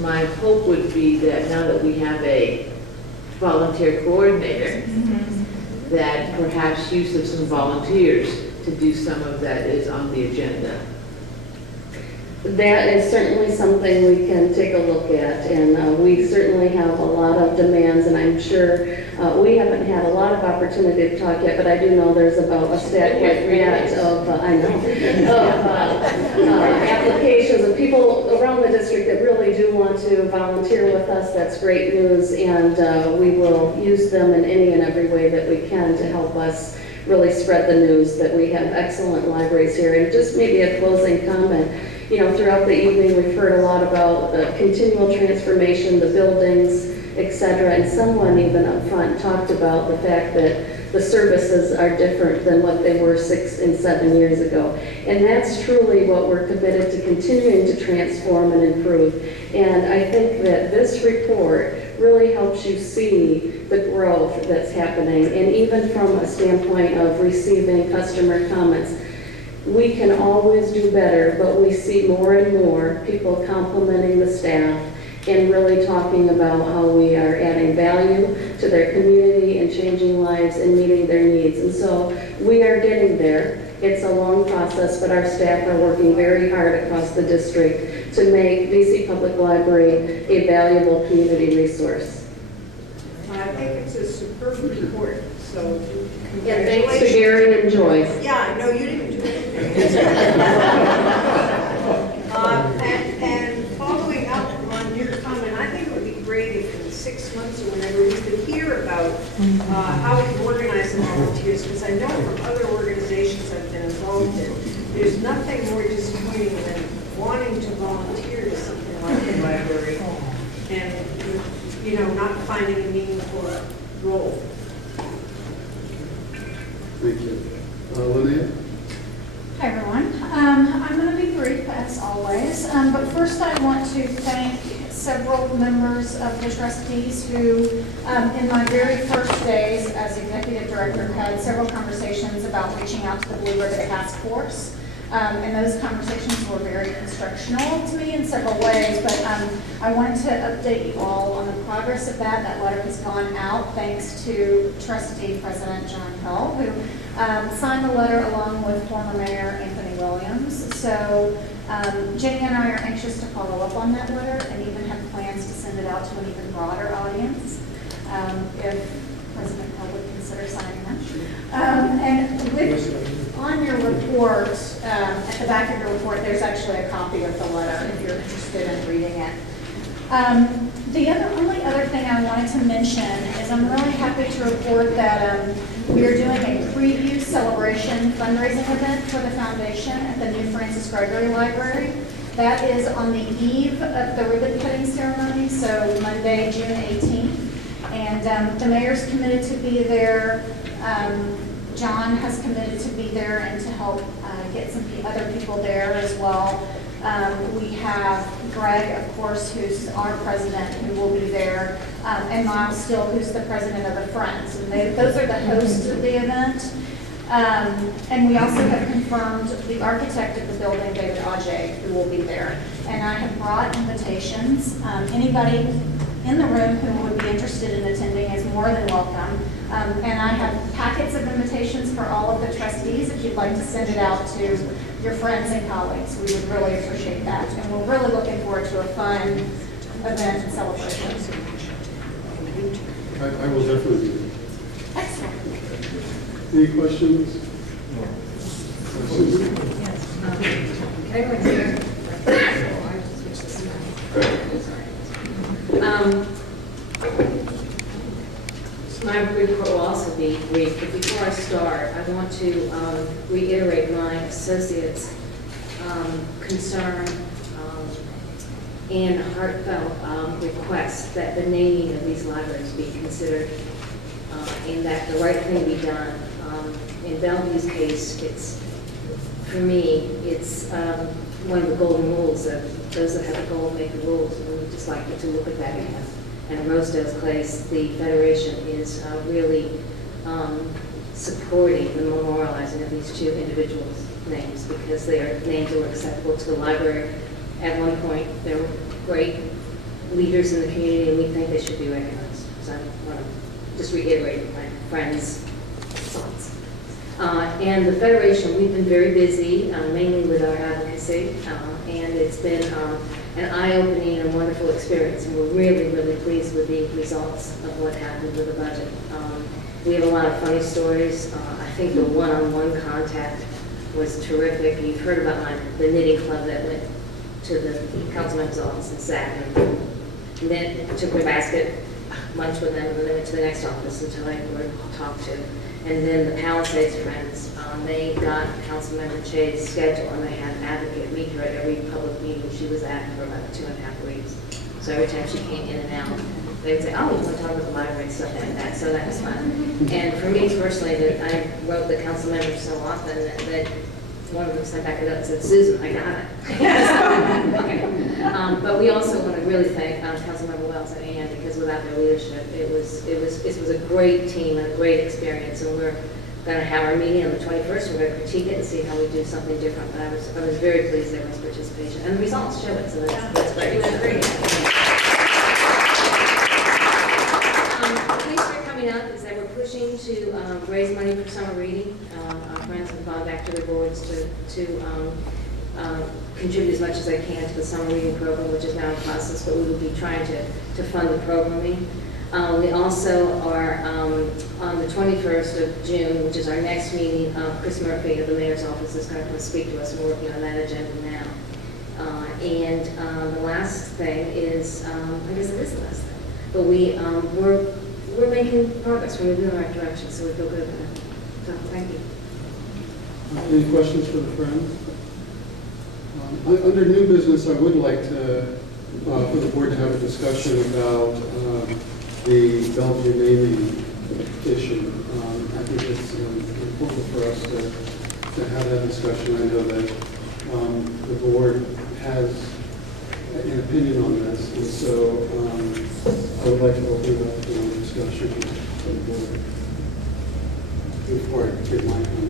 my hope would be that now that we have a volunteer coordinator, that perhaps use of some volunteers to do some of that is on the agenda. That is certainly something we can take a look at, and we certainly have a lot of demands, and I'm sure we haven't had a lot of opportunity to talk yet, but I do know there's about a stack like that of, applications of people around the district that really do want to volunteer with us. That's great news, and we will use them in any and every way that we can to help us really spread the news that we have excellent libraries here. And just maybe a closing comment. You know, throughout the evening, we've heard a lot about continual transformation, the buildings, et cetera, and someone even up front talked about the fact that the services are different than what they were 6 and 7 years ago. And that's truly what we're committed to, continuing to transform and improve. And I think that this report really helps you see the growth that's happening, and even from a standpoint of receiving customer comments. We can always do better, but we see more and more people complimenting the staff and really talking about how we are adding value to their community and changing lives and meeting their needs. And so we are getting there. It's a long process, but our staff are working very hard across the district to make DC Public Library a valuable community resource. I think it's a superb report, so Yeah, thanks to Gary and Joyce. Yeah, no, you didn't do anything. And following up on your comment, I think it would be great if in 6 months or whenever we could hear about how we organize the volunteers, because I know from other organizations I've been involved in, there's nothing more disappointing than wanting to volunteer to something like the library and, you know, not finding a meaningful role. Thank you. Linnea? Hi, everyone. I'm going to be brief, as always, but first I want to thank several members of the trustees who, in my very first days as executive director, had several conversations about reaching out to the Blue Ribbon Task Force. And those conversations were very instructional to me in several ways, but I wanted to update you all on the progress of that. That letter has gone out thanks to trustee President John Hill, who signed the letter along with former Mayor Anthony Williams. So Jenny and I are anxious to follow up on that letter and even have plans to send it out to an even broader audience if President Hill would consider signing them. On your report, at the back of your report, there's actually a copy of the letter if you're interested in reading it. The only other thing I wanted to mention is I'm really happy to report that we are doing a preview celebration fundraising event for the foundation at the new Francis Gregory Library. That is on the eve of the ribbon cutting ceremony, so Monday, June 18th. And the mayor's committed to be there. John has committed to be there and to help get some other people there as well. We have Greg, of course, who's our president, who will be there, and Miles Still, who's the president of the Friends. And those are the hosts of the event. And we also have confirmed the architect of the building, David Ajay, who will be there. And I have brought invitations. Anybody in the room who would be interested in attending is more than welcome. And I have packets of invitations for all of the trustees if you'd like to send it out to your friends and colleagues. We would really appreciate that. And we're really looking forward to a fun event and celebration. I will definitely do that. Excellent. Any questions? Questions? My report will also be brief, but before I start, I want to reiterate my associates' concern and heartfelt request that the naming of these libraries be considered and that the right thing be done. In Bellevue's case, for me, it's one of the golden rules of those that have a goal make the rules, and we would just like you to look at that again. And in Rosedale's case, the Federation is really supporting the memorializing of these two individuals' names because they are names that were acceptable to the library. At one point, they were great leaders in the community, and we think they should be recognized. So I want to just reiterate my friend's thoughts. And the Federation, we've been very busy, mainly with our advocacy, and it's been an eye-opening and wonderful experience, and we're really, really pleased with the results of what happened with the budget. We have a lot of funny stories. I think the one-on-one contact was terrific. You've heard about the knitting club that went to the councilman's office and sat and then took their basket, lunch with them, and then they went to the next office until they were talked to. And then the Palisades Friends, they got Councilmember Che's schedule, and they had an advocate meet her at every public meeting she was at for about 2.5 weeks. So every time she came in and out, they would say, oh, we want to talk about the library and stuff like that. So that was fun. And for me personally, that I wrote the council members so often that one of them sent back it up and said, Susan, I got it. Okay. But we also want to really thank Councilmember Wells and Ann, because without their leadership, it was a great team and a great experience. And we're going to have our meeting on the 21st. We're going to critique it and see how we do something different. But I was very pleased there was participation, and the results show it. So that's great. The things that are coming up is that we're pushing to raise money for summer reading. Our friends have gone back to their boards to contribute as much as they can to the summer reading program, which is now in process, but we will be trying to fund the programming. We also are, on the 21st of June, which is our next meeting, Chris Murphy of the Mayor's Office is going to come speak to us, and we're working on that agenda now. And the last thing is, I guess it is the last thing, but we're making progress. We're moving in the right direction, so we feel good about it. So, thank you. Any questions for the Friends? Under new business, I would like to, for the board to have a discussion about the Bellevue naming issue. I think it's important for us to have that discussion. I know that the board has an opinion on this, and so I would like to open up for discussion for the board before I give my comment.